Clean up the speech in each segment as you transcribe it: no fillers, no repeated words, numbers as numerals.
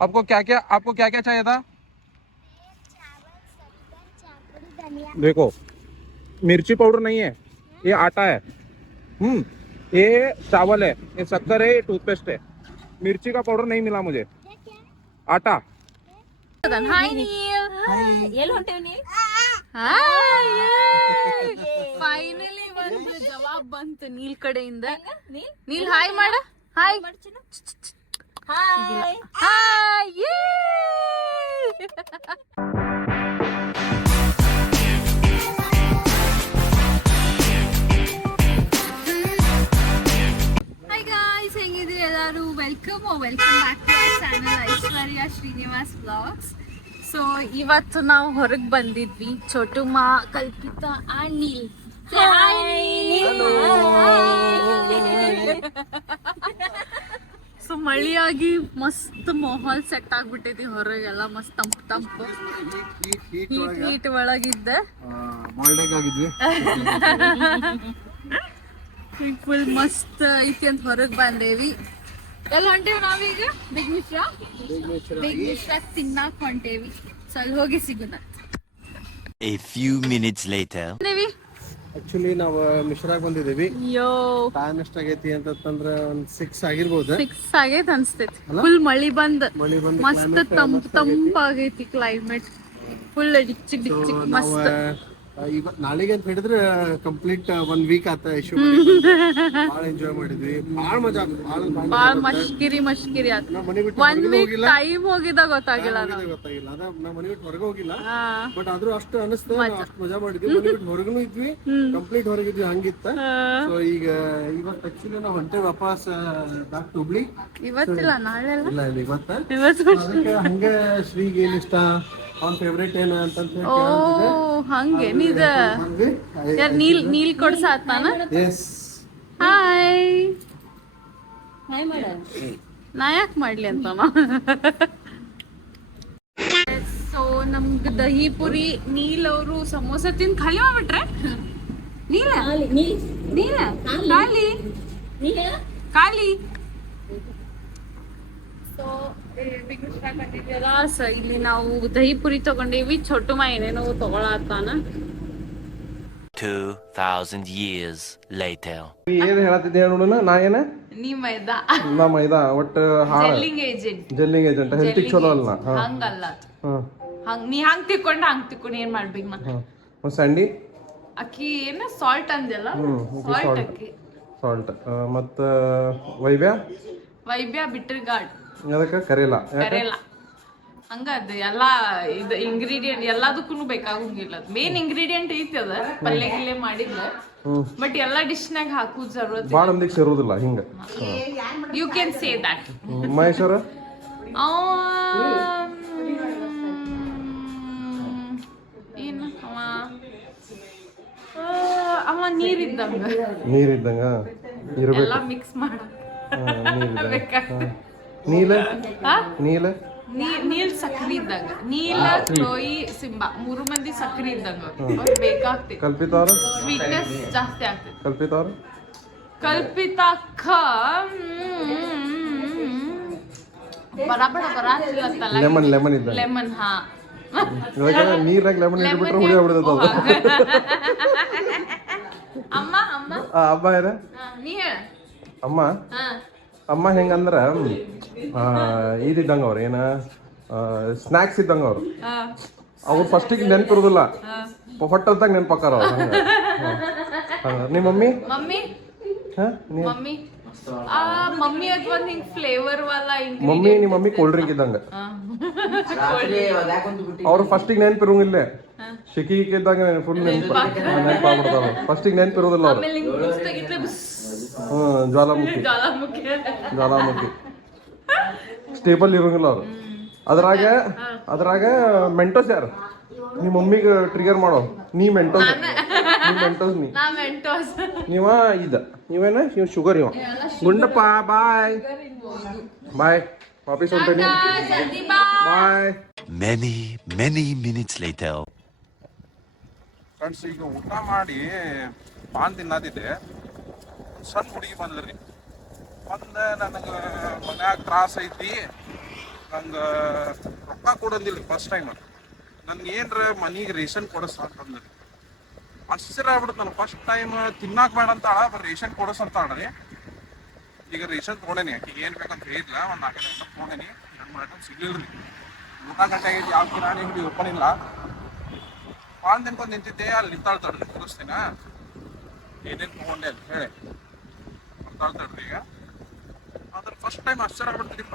आपको क्या क्या चाहिए था? देखो, मिर्ची पाउडर नहीं है, ये आटा है। ये चावल है, ये शक्कर है, ये टूथपेस्ट है। मिर्ची का पाउडर नहीं मिला मुझे, आटा। ಹಾಯ್ ನೀಲ್. ಎಲ್ಲಿ ಹೊಂಟೇವ್ ನೀಲ್? ಹಾಯ್. ಫೈನಲಿ ಒಂದು ಜವಾಬ್ ಬಂತು ನೀಲ್ ಕಡೆಯಿಂದ. ನೀಲ್ ಹಾಯ್ ಮಾಡ. Hi. Hi. Hi. Hi guys, ಹೆಂಗಿದ್ದೀರಿ ಎಲ್ಲರೂ? Welcome back to our channel Aishwarya Srinivas vlogs. So ಇವತ್ತು ನಾವು ಹೊರಗೆ ಬಂದಿದ್ವಿ, ಚೋಟುಮ್ಮ, ಕಲ್ಪಿತಾ ಆ್ಯಂಡ್ ನೀಲ್. ಸೊ ಮಳೆಯಾಗಿ ಮಸ್ತ್ ಮಾಹೋಲ್ ಸೆಟ್ ಆಗ್ಬಿಟ್ಟೈತಿ ಹೊರಗೆಲ್ಲ, ಮಸ್ತ್ ತಂಪು ಹೀಟ್ ಒಳಗಿದ್ದೆ. ಫುಲ್ ಮಸ್ತ್ ಐತಿ ಅಂತ ಹೊರಗೆ ಬಂದೇವಿ. ಎಲ್ಲಿ ಹೊಂಟೇವಿ ನಾವೀಗ? ಬಿಗ್ ಮಿಶ್ರಾ ತಿನ್ನಾಕ್ ಹೊಂಟೇವಿ. ಸೊ ಅಲ್ಲಿ ಹೋಗಿ ಸಿಗೋಣ. A few minutes later. Actually ನಾವು ಮಿಶ್ರಾಗ್ ಬಂದಿದ್ದೀವಿ. ಟೈಮ್ ಎಷ್ಟಾಗೈತಿ ಅಂತಂದ್ರೆ ಒಂದು 6 ಆಗಿರ್ಬೋದು. 6 ಆಗೈತೆ ಅನ್ಸ್ತೈತಿ. ಫುಲ್ ಮಳಿ ಬಂದ್ ಮಸ್ತ್ ತಂಪಾಗೈತಿ ಕ್ಲೈಮೇಟ್. ಫುಲ್ ಡಿಚಿಕ್ ಮಸ್ತ್. ಈಗ ನಾಳೆಗೆ ಅಂತ ಹೇಳಿದ್ರೆ ಕಂಪ್ಲೀಟ್ 1 ವೀಕ್ ಆತ. ಭಾಳ ಎಂಜಾಯ್ ಮಾಡಿದ್ವಿ, ಭಾಳ ಮಜಾ ಆಯ್ತು. ಭಾಳ ಮಷ್ಕಿರಿ ಆಯ್ತು. 1 ವೀಕ್ ಟೈಮ್ ಹೋಗಿದ ಗೊತ್ತಾಗಿಲ್ಲ. ಅದ ನಾ ಮನೆ ಬಿಟ್ಟು ಹೊರಗೆ ಹೋಗಿಲ್ಲ, ಬಟ್ ಆದ್ರೂ ಅಷ್ಟು ಅನಿಸ್ತು, ಅಷ್ಟು ಮಜಾ ಮಾಡಿದ್ವಿ. ಮನೆ ಬಿಟ್ಟು ಹೊರಗೂ ಇದ್ವಿ, ಕಂಪ್ಲೀಟ್ ಹೊರಗಿದ್ವಿ, ಹಂಗಿತ್ತ. ಸೊ ಈಗ ಇವತ್ತು ಆಕ್ಚುಲಿ ನಾವು ಹೊಂಟೆ ವಾಪಸ್ ಬ್ಯಾಕ್ ಟು ಹುಬ್ಳಿ. ಇವತ್ತಿಲ್ಲ, ನಾಳೆ ಇಲ್ಲ ಇವತ್ತು ಹಂಗೆ ಶ್ರೀಗೆ ಏನ್ ಇಷ್ಟ, ಅವನ್ ಫೇವ್ರೇಟ್ ಏನು ಅಂತ ಹಂಗೆ ನೀಲ್ ಕೊಡ್ಸಾತಾನ. ಹಾಯ್ ನಾ ಯಾಕೆ ಮಾಡ್ಲಿ ಅಂತ. ಸೊ ನಮ್ಗೆ ದಹಿ ಪುರಿ, ನೀಲ್ ಅವರು ಸಮೋಸ ತಿಂದು ಖಾಲಿ ಮಾಡ್ಬಿಟ್ರೆ. ನೀಲ ಖಾಲಿ. ಸೊ ಬಿಗ್ ಮಿಶ್ರಾ ಕಂಡಿದ್ಯಲ್ಲ, ಸೊ ಇಲ್ಲಿ ನಾವು ದಹಿ ಪುರಿ ತಗೊಂಡೇವಿ. ಚೋಟುಮ ಏನೇನೋ ತಗೊಳತ್ತಾನ. 2000 years later. ಏನ್ ಹೇಳತ್ತಿದ್ದೆ ನೋಡೋಣ. ನಾ ಏನ ನೀ ಮೈದಾ ಒಟ್ಟು ಜೆಲ್ಲಿಂಗ್ ಏಜೆಂಟ್ ಹೆಲ್ತಿಗೆ ಚಲೋ ಅಲ್ಲ. ಹಂಗಲ್ಲ, ನೀ ಹಂಗ್ ತಿಕ್ಕೊಂಡು ಏನ್ ಮಾಡ್ಬೇಕು ನಾ. ಸ್ಯಾಂಡಿ ಅಕ್ಕಿ ಏನ ಸಾಲ್ಟ್ ಅಂದೆಲ್ಲ, ಸಾಲ್ಟ್ ಅಕ್ಕಿ ಸಾಲ್ಟ್. ಮತ್ತ ವೈಬ್ಯಾ ಬಿಟ್ರ್ ಗಾರ್ಡ್ ಅದಕ್ಕೆ ಕರೆಯಲ್ಲ. ಹಂಗ ಅದ ಎಲ್ಲಾ ಇದು ಇಂಗ್ರೀಡಿಯಂಟ್ ಎಲ್ಲದಕ್ಕೂ ಬೇಕಾಗಂಗಿಲ್ಲ. ಮೇನ್ ಇಂಗ್ರೀಡಿಯಂಟ್ ಐತಿ ಅದ, ಪಲ್ಯ ಗಿಲ್ಲೆ ಮಾಡಿದ್ಲ. ಬಟ್ ಎಲ್ಲಾ ಡಿಶ್ನಾಗ ಹಾಕುದ್ ಜरूरत ಬಾಳ ಮಂದಿಗೆ ಸೇರೋದಿಲ್ಲ ಹಿಂಗ. You can say that. Maheshwara ಏನ ಅವ ನೀರಿದ್ದಂಗ ಇರ್ಬೇಕು. ಎಲ್ಲ ಮಿಕ್ಸ್ ಮಾಡ ನೀಲ್ ಸಕ್ರಿ ಇದ್ದಂಗ. ನೀಲ, ಕ್ಲೋಯಿ, ಸಿಂಬಾ 3 ಮಂದಿ ಸಕ್ರಿ ಇದ್ದಂಗ ಬೇಕಾಗ್ತೈತಿ. ಕಲ್ಪಿತಾರ ಸ್ವೀಟ್ನೆಸ್ ಜಾಸ್ತಿ ಆಗ್ತೈತಿ. ಕಲ್ಪಿತಾ ಅಕ್ಕ ಬರಾಬರ ಲೆಮನ್. ಹಾ, ನೀರಾಗ ಲೆಮನ್ ಇಟ್ಬಿಟ್ರೆ ಹುಳಿ ಆಗ್ಬಿಡ್ತದ. ಅಮ್ಮ ಏನ ನೀ ಹೇಳ. ಅಮ್ಮ ಹೆಂಗಂದ್ರ ಇದ್ದಂಗ ಅವ್ರ ಏನ ಸ್ನಾಕ್ಸ್ ಇದ್ದಂಗ ಅವ್ರು ಫಸ್ಟಿಗೆ ನೆನ್ಪಿರುದಿಲ್ಲ, ಹೊಟ್ಟಲ್ದಾಗ ನೆನ್ಪಕ್ಕಾರ ಅವ್ರು. ನಿಮ್ಮ ಮಮ್ಮಿ ಅಥವಾ ಹಿಂಗ್ ಫ್ಲೇವರ್ ವಾಲ ನಿಮ್ಮ ಮಮ್ಮಿ ಕೋಲ್ಡ್ ಡ್ರಿಂಕ್ ಇದ್ದಂಗ. ಅವ್ರು ಫಸ್ಟಿಗೆ ನೆನ್ಪಿರುವಂಗಿಲ್ಲ, ಶಿಕಿ ಇದ್ದಂಗ ಫುಲ್ ನೆನ್ಪಾಗ್ಬಿಡ್ತಾವ. ಫಸ್ಟಿಗೆ ನೆನ್ಪಿರುದಿಲ್ಲ ಅವ್ರು. ಜ್ವಾಲಾಮುಖಿ ಸ್ಟೇಬಲ್ ಇರೋಂಗಿಲ್ಲ ಅವ್ರು. ಅದ್ರಾಗ ಮೆಂಟೋಸ್ ಯಾರು? ನಿಮ್ಮ ಮಮ್ಮಿಗೆ ಟ್ರಿಗರ್ ಮಾಡೋ ನೀ ಮೆಂಟೋಸ್. ನೀವೇನ ಇವ್ ಶುಗರ್. ಗುಂಡಪ್ಪ ಬಾಯ್ ವಾಪಸ್ ಹೊಂಟೇನಿ. ಬಾಯ್. Many minutes later. ಫ್ರೆಂಡ್ಸ್, ಈಗ ಊಟ ಮಾಡಿ ಪಾನ್ ತಿನ್ನತಿದ್ದೆ. ಸಣ್ಣ ಹುಡುಗಿ ಬಂದ್ರಿ. ನನಗೆ ಮನ್ಯಾಗ ತ್ರಾಸ ಐತಿ, ನಂಗೆ ರೊಕ್ಕ ಕೊಡೋದಿಲ್ಲ ಫಸ್ಟ್ ಟೈಮ್. ನನ್ಗೆ ಏನ್ರ ಮನಿಗೆ ರೇಷನ್ ಕೊಡಸ್ ಅಂತಂದ್ರಿ ಆಶ್ಚರ್ಯ ಆಗ್ಬಿಡುತ್ತೆ. ನಾನು ಫಸ್ಟ್ ಟೈಮ್ ತಿನ್ನಾಕ ಬೇಡ ಅಂತ ರೇಷನ್ ಕೊಡಸ್ ಅಂತ ಆಡ್ರಿ. ಈಗ ರೇಷನ್ ತೊಗೊಂಡೇನಿ, ಈಗ ಏನು ಬೇಕಂತ ಹೇಳಿಲ್ಲ, ಒಂದು 4 ಗಂಟೆ ತೊಗೊಂಡೇನಿ. ಏನು ಮಾಡೋಣ ಸಿಗ್ಲಿಲ್ಲ ರೀ. 3 ಗಂಟೆ ಆಗೈತಿ, ಯಾವ ಕಿರಾಣಿ ಅಂಗಡಿ ಓಪನ್ ಇಲ್ಲ. ಭಾಳ ನೆನ್ಕೊಂಡು ನಿಂತಿದ್ದೆ, ಅಲ್ಲಿ ನಿಂತಾಳ್ತಾಡ್ರಿ ತೋರಿಸ್ತೀನ ಏನೇನು ತೊಗೊಂಡೆ ಅಂತ ಹೇಳಿ ನಿಂತಾಳ್ತಾಡ್ರಿ. ಈಗ ಅದ್ರ ಫಸ್ಟ್ ಟೈಮ್ ಆಶ್ಚರ್ಯ ಆಗ್ಬಿಡ್ತೀರಿಪ್ಪ.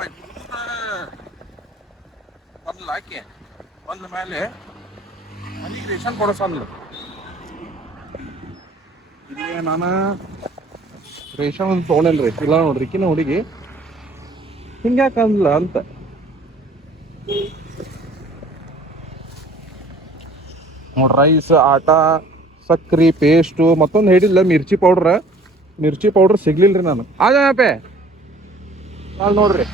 ಬಂದ್ಲ ಆಕೆ, ಬಂದ ಮೇಲೆ ಮನೆಗೆ ರೇಷನ್ ಕೊಡಸಲ್ಲ. ಇಲ್ಲಿ ನಾನು ರೇಷನ್ ಒಂದು ತೊಗೊಂಡೇನ್ರಿ, ಇಲ್ಲ ನೋಡ್ರಿ ಈಕಿನ ಹುಡುಗಿ ಹಿಂಗ್ಯಾಕೆ ಅಂದ್ಲ ಅಂತ. ನೋಡ್ರಿ ರೈಸ್, ಆಟ, ಸಕ್ರಿ, ಪೇಸ್ಟು, ಮತ್ತೊಂದು ಹೇಳಿಲ್ಲ ಮಿರ್ಚಿ ಪೌಡ್ರ್ ಸಿಗ್ಲಿಲ್ರಿ ನಾನು. ಆಜಾಪೆ ಅಲ್ಲಿ ನೋಡ್ರಿ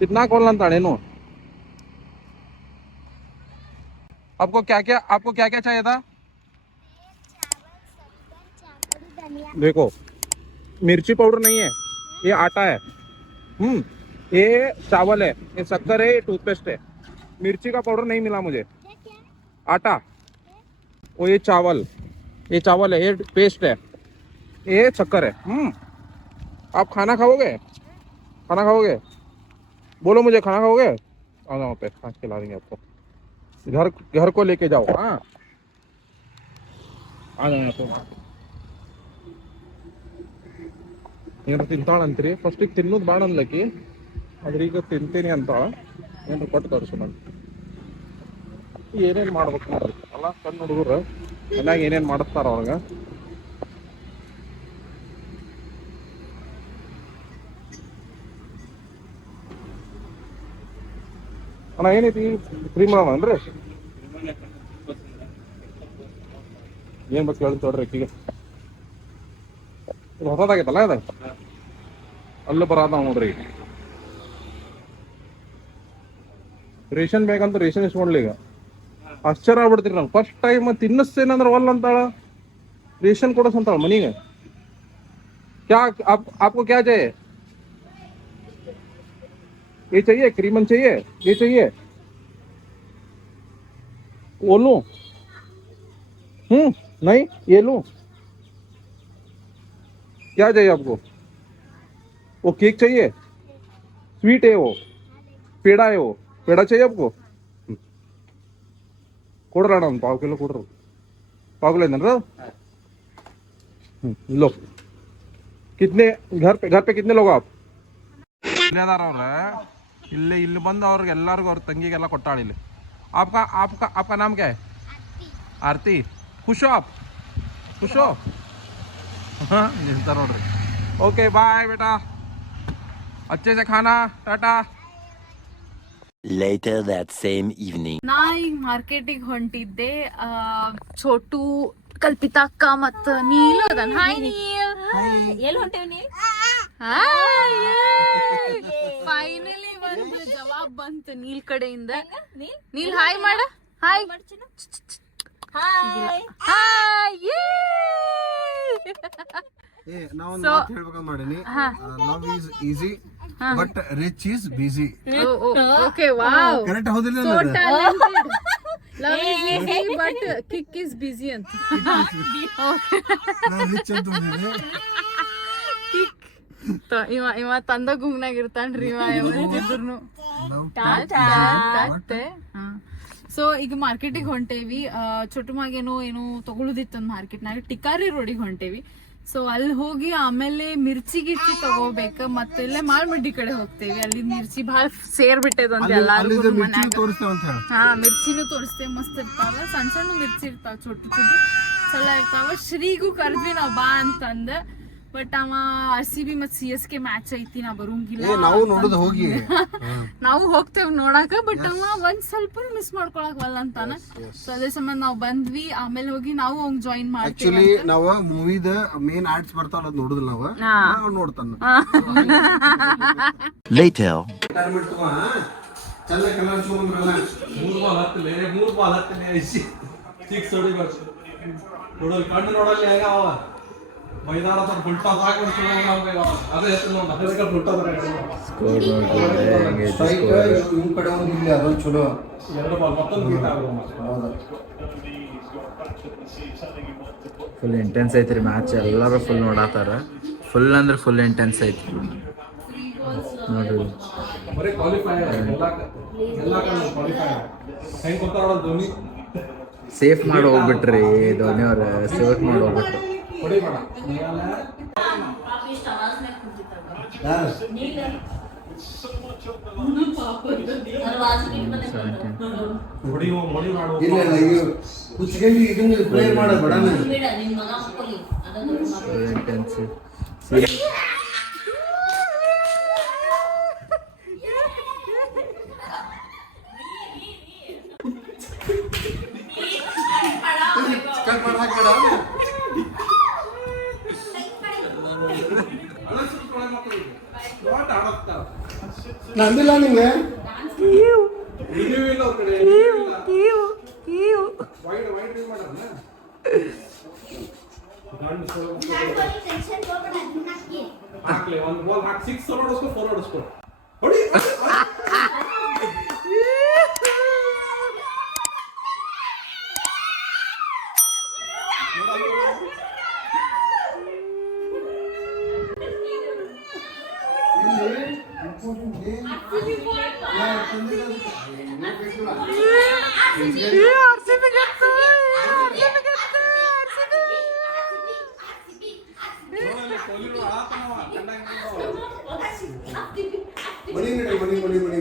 ತಿನ್ನಾಕೋಲ್ಲ ಅಂತಾಳೇನು. आपको क्या क्या चाहिए था? देखो मिर्ची पाउडर नहीं है, ये आटा है। ये चावल है, ये शक्कर है, ये टूथपेस्ट है। मिर्ची का पाउडर नहीं मिला मुझे। आटा, वो ये चावल है, ये पेस्ट है, ये शक्कर है। आप खाना खाओगे? बोलो मुझे, खाना खाओगे? आ जाओ पे, खाना खिला देंगे आपको। घर को लेके जाओ। हाँ आ जाओ यहाँ पे। ಏನಾರು ತಿಂತಾಳಂತ್ರಿ. ಫಸ್ಟಿಗೆ ತಿನ್ನೋದು ಬೇಡ ಅನ್ಲಕ್ಕಿ, ಆದ್ರೆ ಈಗ ತಿಂತೀನಿ ಅಂತಾಳ. ಏನಾರು ಕೊಟ್ಟು ತೋರಿಸು ನಾನು ಏನೇನು ಮಾಡ್ಬೇಕು ನೋಡ್ರಿ. ಎಲ್ಲ ಸಣ್ಣ ಹುಡುಗರು ಮನ್ಯಾಗ ಏನೇನು ಮಾಡಿಸ್ತಾರ ಅವ್ರಿಗೆ. ಅಣ್ಣ ಏನೈತಿ ಕ್ರೀಮ್ ಅನ್ರಿ, ಏನ್ ಬೇಕು ಹೇಳಿ ತೊಡ್ರಿ ಅಕ್ಕಿಗೆ. ಇದು ಹೊಸದಾಗೈತಲ್ಲ ಅದ, ಅಲ್ಲೂ ಬರೋದ ನೋಡ್ರಿ. ರೇಷನ್ ಬೇಕಂತ ರೇಷನ್ ಇಸ್ಕೊಂಡ್ಲಿ. ಈಗ ಆಶ್ಚರ್ಯ ಆಗ್ಬಿಡ್ತೀರಿ ನಾವು. ಫಸ್ಟ್ ಟೈಮ್ ತಿನ್ನಿಸ್ತೇನಂದ್ರೆ ಒಲ್ಲ ಅಂತಾಳ, ರೇಷನ್ ಕೊಡಸ್ ಅಂತಾಳ ಮನಿಗೆ. क्या आपको क्या चाहिए? ये चाहिए, क्रीमन चाहिए, ये चाहिए, वो लूं? नहीं ये लूं? क्या चाहिए आपको? वो केक चाहिए, स्वीट है, वो पेड़ा है, वो पेड़ा चाहिए आपको? ಕೊಡ್ರಣ ಒಂದು 1/4 ಕಿಲೋ ಕೊಡ್ರು. 1/4 ಕಿಲೋ ಏನ್ರ? लो कितने घर पे कितने लोग आप? ಇಲ್ಲೇದಾರ ಅವ್ರ ಇಲ್ಲಿ ಬಂದು ಅವ್ರಿಗೆ ಎಲ್ಲರಿಗೂ ಅವ್ರ ತಂಗಿಗೆಲ್ಲ ಕೊಟ್ಟಾಳ ಇಲ್ಲಿ. आपका नाम क्या है? आरती। खुश हो आप? खुश हो? हाँ निंता ನೋಡ್ರಿ. ओके बाय बेटा, अच्छे से खाना, Tata. Later that same evening. ನಾ ಈಗ ಮಾರ್ಕೆಟಿಗೆ ಹೊಂಟಿದ್ದೆ. ಛೋಟು, ಕಲ್ಪಿತಾ ಅಕ್ಕ ಮತ್ತ ನೀಲ್ ಅದನ್. ಹಾಯ್ ನೀಲ್, ಎಲ್ಲಿ ಹೊಂಟೇವ್ ನೀ? ಫೈನಲಿ ಒಂದು ಜವಾಬ್ ಬಂತು ನೀಲ್ ಕಡೆಯಿಂದ. ನೀಲ್ ಹಾಯ್ ಮಾಡ. Hi hi hi. ನಾವೊಂದು ಮಾತು ಹೇಳ್ಬೇಕಂತ ಮಾಡೀನಿ. Love is easy but rich is busy. Okay wow, correct ಹೌದಿಲ್ಲ? Love is easy but kick is busy ಅಂತ. ರಿಚ್ ಅಂತ ಬಂದಿದೆ. ಇವ ತಂದ ಗುಂಗ್ನಾಗ ಇರ್ತಾನ್ರಿ ಇವ ಯಾವತ್ತಿದ್ರು. ಸೊ ಈಗ ಮಾರ್ಕೆಟಿಗೆ ಹೊಂಟೇವಿ. ಚೊಟ್ಟಮಾಗೇನೋ ಏನೋ ತಗೊಳುದಿತ್ತು ಒಂದು ಮಾರ್ಕೆಟ್ನಾಗ. ಟಿಕಾರಿ ರೋಡಿಗೆ ಹೊಂಟೇವಿ. ಸೊ ಅಲ್ಲಿ ಹೋಗಿ ಆಮೇಲೆ ಮಿರ್ಚಿ ಗಿರ್ಚಿ ತಗೋಬೇಕ. ಮತ್ತೆ ಇಲ್ಲೇ ಮಾಲ್ಮಡ್ಡಿ ಕಡೆ ಹೋಗ್ತೇವಿ. ಅಲ್ಲಿ ಮಿರ್ಚಿ ಬಹಳ ಸೇರ್ಬಿಟ್ಟದಂತ ಎಲ್ಲಾರ್ಗು ಮನ್ಯಾಗ. ಹಾ ಮಿರ್ಚಿನೂ ತೋರಿಸ್ತೇವೆ, ಮಸ್ತ್ ಇರ್ತಾವ. ಸಣ್ಣ ಸಣ್ಣ ಮಿರ್ಚಿ ಇರ್ತಾವ, ಚೊಟ್ಟು ಚೊಟ್ಟು ಚಲೋ ಇರ್ತಾವ. ಶ್ರೀಗೂ ಕರ್ದ್ವಿ ನಾವ್ ಬಾ ಅಂತಂದ. ಬಟ್ ಅವ RCB ಮತ್ CSK ಮ್ಯಾಚ್ ಐತಿ, ನಾ ಬರೋಂಗಿಲ್ಲ. ನಾವು ಹೋಗ್ತೇವ್ ನೋಡಾಕ. ಬಟ್ ಅವ ಒಂದ್ ಸ್ವಲ್ಪ ಮಿಸ್ ಮಾಡ್ಕೊಳಕ್ ವಲ್ಲ ಅಂತಾನ. ಸೊ ಅದೇ ಸಂಬಂಧ ನಾವ್ ಬಂದ್ವಿ. ಆಮೇಲೆ ಹೋಗಿ ನಾವು ಅವ್ನ್ ಜಾಯಿನ್ ಮಾಡ್ತೀವಿ. ನಾವ್ ಮೂವಿದ ಮೇನ್ ಆಡ್ಸ್ ಬರ್ತಾವಲ್ಲ ಅದ್ ನೋಡುದಿಲ್ಲ, ನಾವ್ ನೋಡ್ತಾನ. Later. ಚಂದ ಕಲರ್ ಹಚ್ಕೊಂಡ್ರಲ್ಲ, 3 ಬಾಲ್ ಹತ್ತಲೆ 6 ಹೊಡಿಬೇಕು. ನೋಡಲ್ ಕಣ್ಣು ನೋಡಲ್ಲ ಹೇಗ ಅವ ಮೈದಾನ ಫುಲ್ ಟಾಸ್ ಹಾಕೊಂಡು ಅದೇ ಹೆಸರು ಅದೇ ಫುಲ್ ಟಾಸ್ ಸ್ಕೋರ್ ನೋಡ್ರಿ ಸ್ಟ್ರೈಕ್ ಇವ್ ಕಡೆ ಒಂದು ಇಲ್ಲಿ ಅದೊಂದು ಚಲೋ ಎರಡು ಬಾಲ್ ಮತ್ತೊಂದು ಗೀಟ್ ಹೌದಾ ಫುಲ್ ಇಂಟೆನ್ಸ್ ಐತ್ರಿ ಮ್ಯಾಚ್. ಎಲ್ಲರೂ ಫುಲ್ ನೋಡತ್ತಾರ. ಫುಲ್ ಅಂದ್ರೆ ಫುಲ್ ಇಂಟೆನ್ಸ್ ಐತಿ ನೋಡ್ರಿ. ಬರೀ ಕ್ವಾಲಿಫೈಯರ್ ಎಲ್ಲ ಕ್ವಾಲಿಫೈಯರ್ ಹೆಂಗ್ ಕೊಡ್ತಾರ ಧೋನಿ ಸೇಫ್ ಮಾಡಿ ಹೋಗ್ಬಿಟ್ರಿ ಧೋನಿ ಅವ್ರ. ಸೇಫ್ ಮಾಡಿ ಹೋಗ್ಬಿಟ್ರಿ. ಹೊಡಿಬೇಡ ಯಾರು ಇಲ್ಲ ಇಲ್ಲ ಈಗ ಕುಚ್ಕೊಂಡು ಇದನ್ನ ಪ್ಲೇಯರ್ ಮಾಡ ಬೇಡ ಇಂಟೆನ್ಸ್. ನಂದಿಲ್ಲ ನಿಂಗೆ ಹಾಕ್ಲಿ ಒಂದು ಬಾಲ್ ಹಾಕಿ 6 ಹೊಡಿಸ್ಕೊ 4 ಹೊಡಿಸ್ಕೊ ಹೊಡಿ ಮನಿ